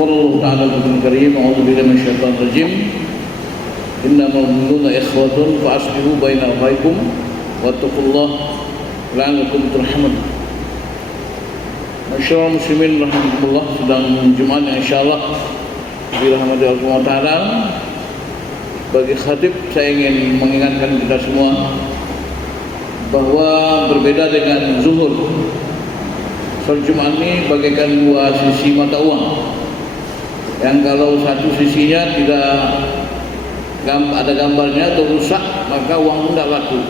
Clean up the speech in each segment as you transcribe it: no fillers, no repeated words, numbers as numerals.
قال الله تعالى في الكريم أعوذ بالله من الشيطان الرجيم إنما المؤمنون إخوة فأصلحوا بين أخويكم واتقوا الله لعلكم ترحمون. Masyaallah muslimin rahimakumullah, sedang Jumat yang insyaallah dirahmati Allah Ta'ala. Bagi khatib saya ingin mengingatkan kita semua bahwa berbeda dengan zuhur, salat Jumat ini bagaikan dua sisi mata uang yang kalau satu sisinya tidak ada gambarnya atau rusak maka uang tidak laku.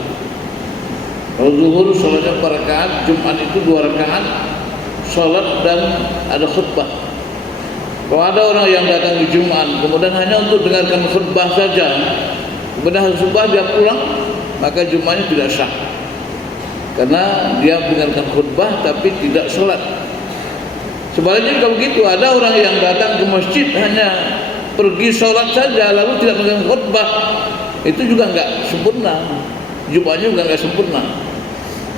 Kalau zuhur salatnya 4 rakaat, Jumat itu 2 rakaat salat dan ada khutbah. Kalau ada orang yang datang di Jumat kemudian hanya untuk dengarkan khutbah saja, kemudian khutbah dia pulang, maka Jumatnya tidak sah, karena dia mendengarkan khutbah tapi tidak sholat. Sebaliknya kalau begitu, ada orang yang datang ke masjid hanya pergi sholat saja lalu tidak mendengarkan khutbah, itu juga enggak sempurna, Jumatnya juga enggak sempurna.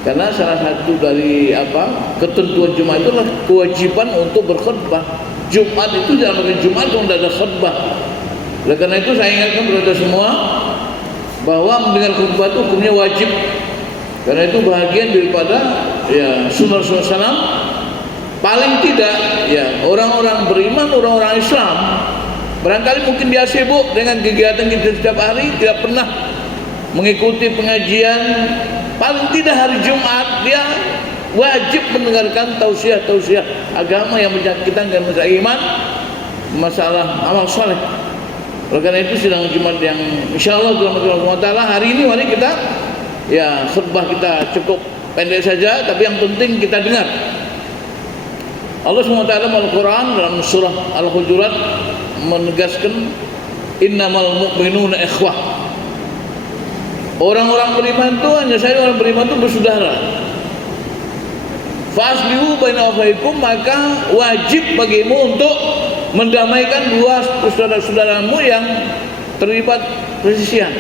Karena salah satu dari ketentuan Jumat itu adalah kewajiban untuk berkhutbah. Jumat itu jangan pakai Jumat kalau tidak ada khutbah. Oleh karena itu saya ingatkan kepada semua bahwa mendengar khutbah itu hukumnya wajib. Karena itu bahagian daripada sunnah Rasulullah. Paling tidak orang-orang beriman, orang-orang Islam, barangkali mungkin dia sibuk dengan kegiatan kita setiap hari, tidak pernah mengikuti pengajian. Paling tidak hari Jumat dia wajib mendengarkan tausiah-tausiah agama yang menyakitkan dan masalah iman, masalah amal saleh. Oleh karena itu sidang Jumat yang insyaallah Allah Ta'ala hari ini, mari kita khutbah kita cukup pendek saja, tapi yang penting kita dengar. Allah SWT dalam Al-Quran dalam surah Al-Hujurat menegaskan innamal mu'minuna ikhwah. Orang-orang beriman itu hanya saya, orang beriman itu bersaudara. Faslihu baina akhawaykum, maka wajib bagimu untuk mendamaikan dua saudara-saudaramu yang terlibat perselisihan.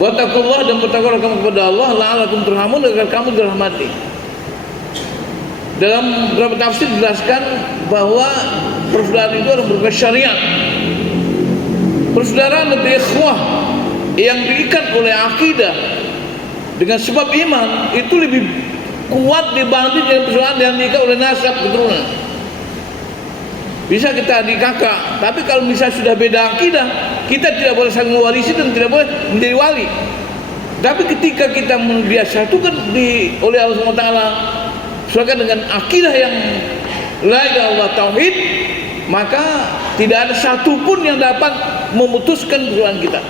Wattaqullah, dan bertakwalah kamu kepada Allah la'allakum turhamun, agar kamu dirahmati. Dalam beberapa tafsir dijelaskan bahwa persaudaraan itu adalah berupa syariat. Persaudaraan atau ikhwah yang diikat oleh akidah dengan sebab iman itu lebih kuat dibanding dengan persaudaraan yang diikat oleh nasab keturunan. Bisa kita adik kakak, tapi kalau misalnya sudah beda akidah, kita tidak boleh saling mewarisi dan tidak boleh menjadi wali. Tapi ketika kita disatukan oleh Allah SWT sesuaikan dengan akidah yang la ilaha illallah tauhid, maka tidak ada satupun yang dapat memutuskan persaudaraan kita.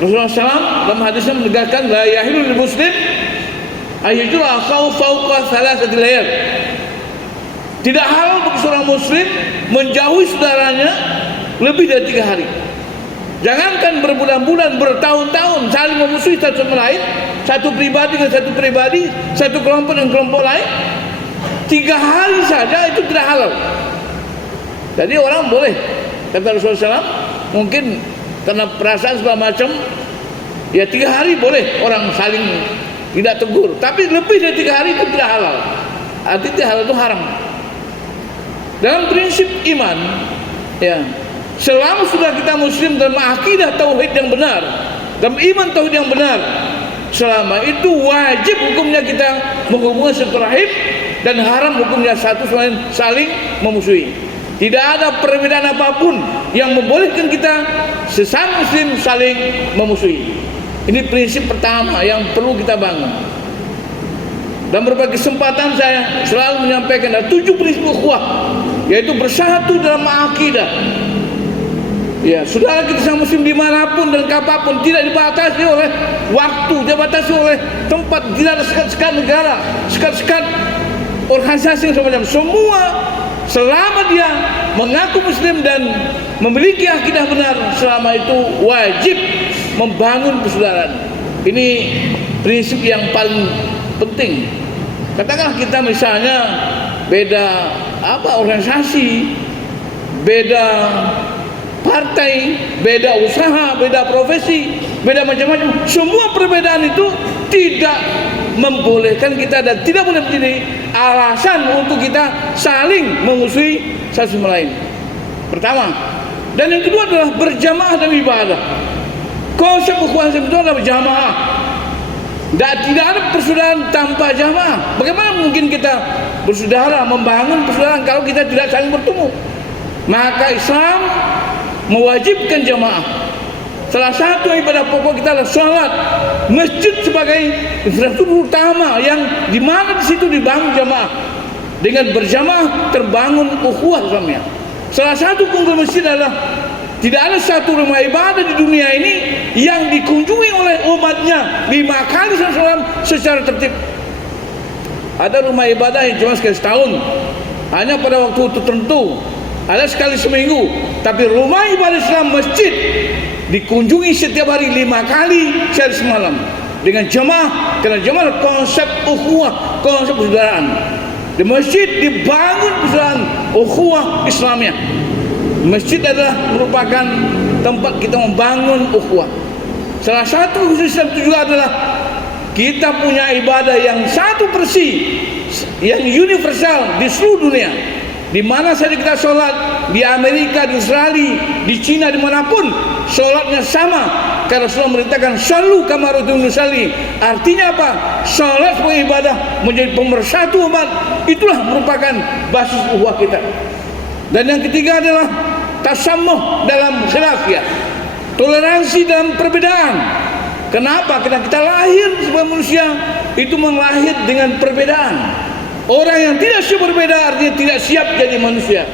Rasulullah SAW dalam hadisnya menegaskan la yahilu lil muslim ayyajur akhahu fawqa thalathati layal. Tidak halal bagi seorang muslim menjauhi saudaranya lebih dari 3 hari. Jangankan berbulan-bulan, bertahun-tahun saling memusuhi satu sama lain, satu pribadi dengan satu pribadi, satu kelompok dengan kelompok lain. 3 hari saja itu tidak halal. Jadi orang boleh, kata Rasulullah SAW, mungkin karena perasaan segala macam, 3 hari boleh orang saling tidak tegur, tapi lebih dari 3 hari itu tidak halal. Artinya halal itu haram. Dalam prinsip iman, selama sudah kita muslim dalam akidah tauhid yang benar, dalam iman tauhid yang benar, selama itu wajib hukumnya kita menghubungi silaturahim, dan haram hukumnya satu sama lain saling memusuhi. Tidak ada perbedaan apapun yang membolehkan kita sesama muslim saling memusuhi. Ini prinsip pertama yang perlu kita bangun. Dan berbagai kesempatan saya selalu menyampaikan ada 7 prinsip ukhuwah, yaitu bersatu dalam akidah. Saudara kita sama muslim dimanapun dan kapanpun, tidak dibatasi oleh waktu, dibatasi oleh tempat, tidak ada sekat-sekat negara, sekat-sekat organisasi yang semacam. Semua selama dia mengaku muslim dan memiliki akidah benar, selama itu wajib membangun persaudaraan. Ini prinsip yang paling penting. Katakanlah kita misalnya beda organisasi, beda partai, beda usaha, beda profesi, beda macam-macam. Semua perbedaan itu tidak membolehkan kita dan tidak boleh menjadi alasan untuk kita saling memusuhi satu sama lain. Pertama. Dan yang kedua adalah berjamaah dalam ibadah. Konsep ukhuwah itu adalah berjamaah. Dan tidak ada persaudaraan tanpa jamaah. Bagaimana mungkin kita bersaudara, membangun persaudaraan kalau kita tidak saling bertemu? Maka Islam mewajibkan jamaah. Salah satu ibadah pokok kita adalah sholat. Masjid sebagai infrastruktur utama yang di mana di situ dibangun jamaah. Dengan berjamaah terbangun ukhuwah Islamiyah. Salah satu keunggulan masjid adalah tidak ada satu rumah ibadah di dunia ini yang dikunjungi oleh umatnya 5 kali secara tertib. Ada rumah ibadah yang cuma sekali setahun, hanya pada waktu tertentu. Ada sekali seminggu. Tapi rumah ibadah Islam, masjid, dikunjungi setiap hari 5 kali sehari semalam dengan jemaah. Karena jemaah konsep ukhuwah, konsep persaudaraan. Di masjid dibangun persaudaraan ukhuwah Islamiyah. Masjid adalah merupakan tempat kita membangun ukhuwah. Salah satu khusus Islam itu juga adalah kita punya ibadah yang satu persis, yang universal di seluruh dunia. Di mana saja kita sholat, di Amerika, di Australia, di Cina, dimanapun sholatnya sama. Karena Rasulullah merintahkan shallu kama ra'aytumuni usalli. Artinya apa? Sholat sebagai ibadah menjadi pemersatu umat. Itulah merupakan basis ukhuwah kita. Dan yang ketiga adalah tasammuh dalam khilafiyah, toleransi dalam perbedaan. Kenapa? Karena kita lahir sebagai manusia itu melahir dengan perbedaan. Orang yang tidak siap berbeda artinya tidak siap jadi manusia.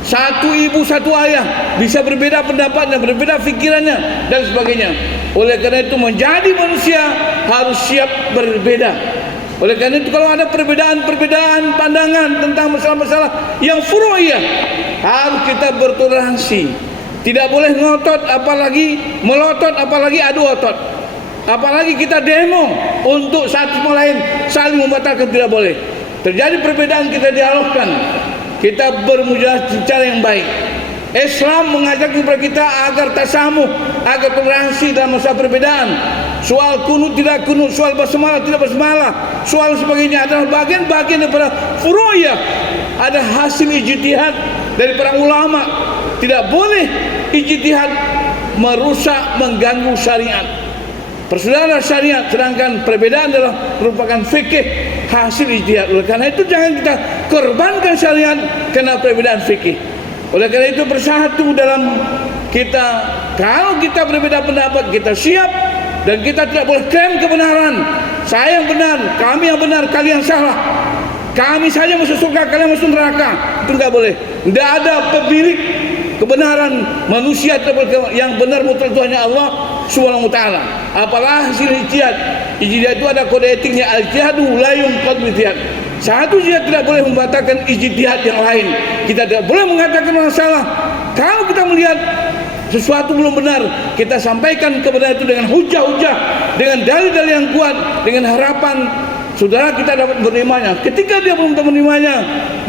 Satu ibu, satu ayah bisa berbeda pendapatnya, berbeda pikirannya dan sebagainya. Oleh karena itu menjadi manusia harus siap berbeda. Oleh karena itu kalau ada perbedaan pandangan tentang masalah-masalah yang furu'iyah, harus kita bertoleransi. Tidak boleh ngotot, apalagi melotot, apalagi adu otot. Apalagi kita demo untuk satu sama lain saling membatalkan, tidak boleh. Terjadi perbedaan, kita dialogkan, kita bermujahadah cara yang baik. Islam mengajak kepada kita agar tasamuh, agar toleransi dalam masa perbedaan. Soal kunut tidak kunut, soal basmalah tidak basmalah, soal sebagainya adalah bagian-bagian daripada furu'iyah. Ada hasil ijtihad dari para ulama. Tidak boleh ijtihad merusak, mengganggu syariat. Persaudaraan syariat, sedangkan perbedaan adalah merupakan fikih hasil ijtihad. Oleh karena itu jangan kita korbankan syariat karena perbedaan fikih. Oleh karena itu bersatu dalam kita. Kalau kita berbeda pendapat, kita siap, dan kita tidak boleh klaim kebenaran. Saya yang benar, kami yang benar, kalian salah. Kami saja masuk surga, kalian masuk neraka. Itu tidak boleh. Tidak ada pemilik kebenaran, manusia yang benar mutlak itu hanya Allah Subhanahu wa taala. Apalah hasil ijtihad. Ijtihad itu ada kode etiknya, al-jihadu la yunqad bi ijtihad. Satu dia tidak boleh membatalkan ijtihad yang lain. Kita tidak boleh mengatakan masalah. Kalau kita melihat sesuatu belum benar, kita sampaikan kebenaran itu dengan hujah-hujah, dengan dalil-dalil yang kuat, dengan harapan saudara kita dapat menerimanya. Ketika dia belum menerimanya,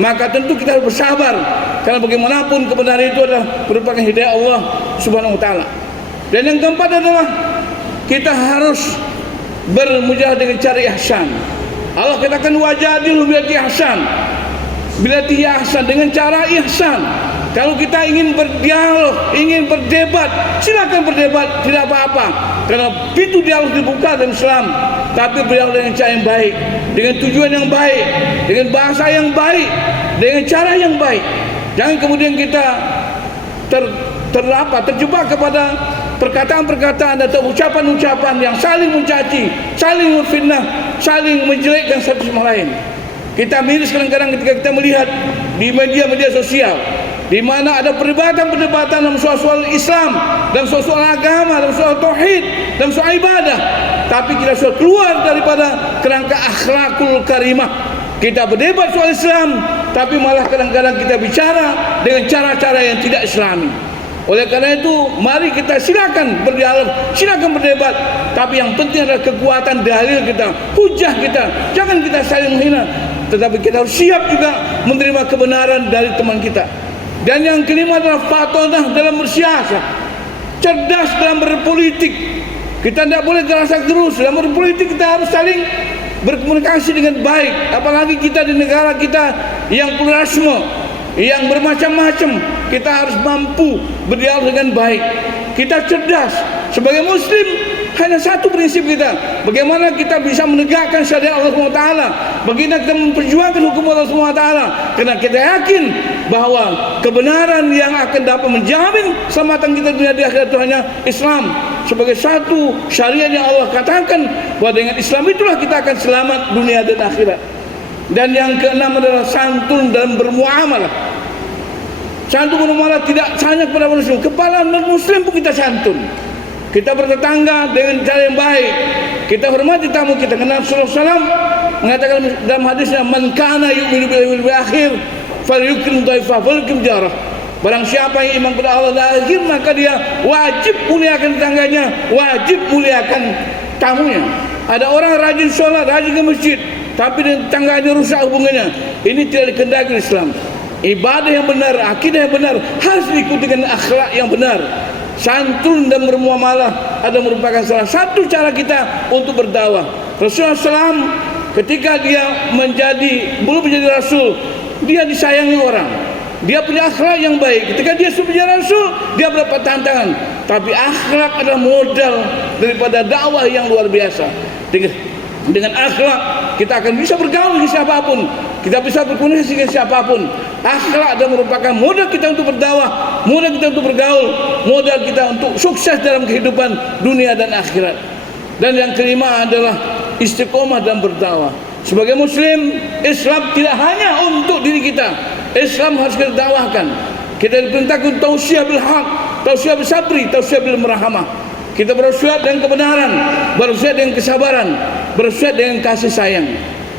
maka tentu kita harus bersabar, karena bagaimanapun kebenaran itu adalah merupakan hidayah Allah Subhanahu wa taala. Dan yang keempat adalah kita harus bermujahadah dengan cara ihsan. Allah katakan wajadilhum bil ihsan. Bilati ihsan, dengan cara ihsan. Kalau kita ingin berdialog, ingin berdebat, silakan berdebat, tidak apa-apa. Karena pintu dialog dibuka dalam Islam. Tapi berdialog dengan cara yang baik, dengan tujuan yang baik, dengan bahasa yang baik, dengan cara yang baik. Jangan kemudian kita terjebak kepada perkataan-perkataan atau ucapan-ucapan yang saling mencaci, saling memfitnah, saling menjelekkan satu sama lain. Kita miris kadang-kadang ketika kita melihat di media-media sosial, di mana ada perdebatan-perdebatan dalam soal-soal Islam, dalam soal-soal agama, dalam soal tauhid, dalam soal ibadah, tapi kita sudah keluar daripada kerangka akhlakul karimah. Kita berdebat soal Islam, tapi malah kadang-kadang kita bicara dengan cara-cara yang tidak Islami. Oleh karena itu, mari kita silakan berdialog, silakan berdebat, tapi yang penting adalah kekuatan dalil kita, hujah kita. Jangan kita saling menghina, tetapi kita harus siap juga menerima kebenaran dari teman kita. Dan yang kelima adalah fatonah dalam bersiasat, cerdas dalam berpolitik. Kita tidak boleh terasa gerus dalam berpolitik. Kita harus saling berkomunikasi dengan baik. Apalagi kita di negara kita yang pluralisme, yang bermacam-macam. Kita harus mampu berdialog dengan baik. Kita cerdas. Sebagai Muslim, hanya satu prinsip kita: bagaimana kita bisa menegakkan syariat Allah SWT, bagaimana kita memperjuangkan hukum Allah SWT, karena kita yakin bahwa kebenaran yang akan dapat menjamin keselamatan kita dunia di akhirat itu hanya Islam. Sebagai satu syariat yang Allah katakan bahwa dengan Islam itulah kita akan selamat dunia dan akhirat. Dan yang keenam adalah santun dan bermuamalah. Santun bermuamalah tidak hanya kepada Muslim, kepada non-Muslim pun kita santun. Kita bertetangga dengan cara yang baik. Kita hormati tamu kita. Karena Rasulullah SAW mengatakan dalam hadisnya, "Man kana yu'minu billahi wal akhir falyukrim dhaifah falyukrim jarah." Barang siapa yang iman kepada Allah dan akhir, maka dia wajib muliakan tetangganya, wajib muliakan tamunya. Ada orang rajin sholat, rajin ke masjid, tapi dengan tetangganya rusak hubungannya. Ini tidak dikehendaki Islam. Ibadah yang benar, akidah yang benar harus diikuti dengan akhlak yang benar. Santun dan bermuamalah adalah merupakan salah satu cara kita untuk berdakwah. Rasulullah SAW ketika dia belum menjadi Rasul, dia disayangi orang, dia punya akhlak yang baik. Ketika dia sudah menjadi Rasul, dia berdapat tantangan, tapi akhlak adalah modal daripada dakwah yang luar biasa. Dengan akhlak kita akan bisa bergaul dengan siapapun, kita bisa berkomunikasi dengan siapapun. Akhlak adalah merupakan modal kita untuk berdakwah, modal kita untuk bergaul, modal kita untuk sukses dalam kehidupan dunia dan akhirat. Dan yang kelima adalah istiqomah dan berdakwah. Sebagai Muslim, Islam tidak hanya untuk diri kita. Islam harus kita dakwahkan. Kita diperintahkan tausiah bil haq, tausiah bil sabri, tausiah bil merhamah. Kita berwasiat dengan kebenaran, berwasiat dengan kesabaran, berwasiat dengan kasih sayang.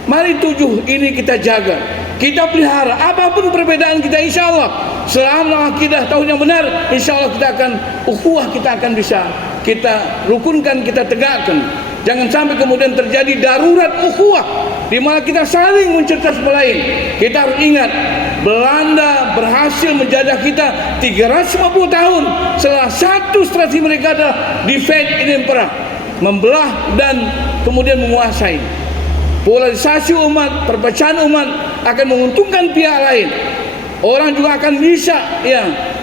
Mari 7 ini kita jaga, kita pelihara. Apapun perbedaan kita, insya Allah selama akidah tauhid yang benar, insya Allah kita akan ukhuwah, kita akan bisa kita rukunkan, kita tegakkan. Jangan sampai kemudian terjadi darurat ukhuwah di mana kita saling mencerca sama lain. Kita harus ingat, Belanda berhasil menjajah kita 350 tahun. Salah satu strategi mereka adalah divide in emperor, membelah dan kemudian menguasai. Polarisasi umat, perpecahan umat akan menguntungkan pihak lain. Orang juga akan bisa,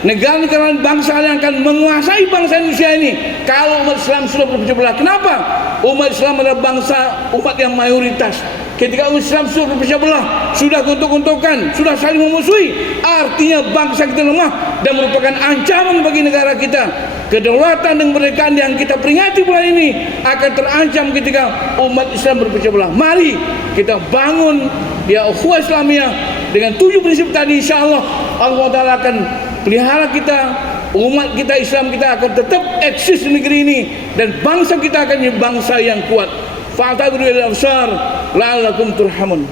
negara-negara bangsa yang akan menguasai bangsa Indonesia ini kalau umat Islam sudah berpecah belah. Kenapa? Umat Islam adalah umat yang mayoritas. Ketika umat Islam sudah berpecah belah, sudah gontok-gontokan, sudah saling memusuhi, artinya bangsa kita lemah dan merupakan ancaman bagi negara kita. Kedaulatan dan kemerdekaan yang kita peringati bulan ini akan terancam ketika umat Islam berpecah belah. Mari kita bangun ukhuwah Islamiyah dengan 7 prinsip tadi. Insya Allah Allah Ta'ala akan pelihara kita, umat kita, Islam kita akan tetap eksis di negeri ini, dan bangsa kita akan menjadi bangsa yang kuat. Fa'tabiru ila absar la'allakum turhamun.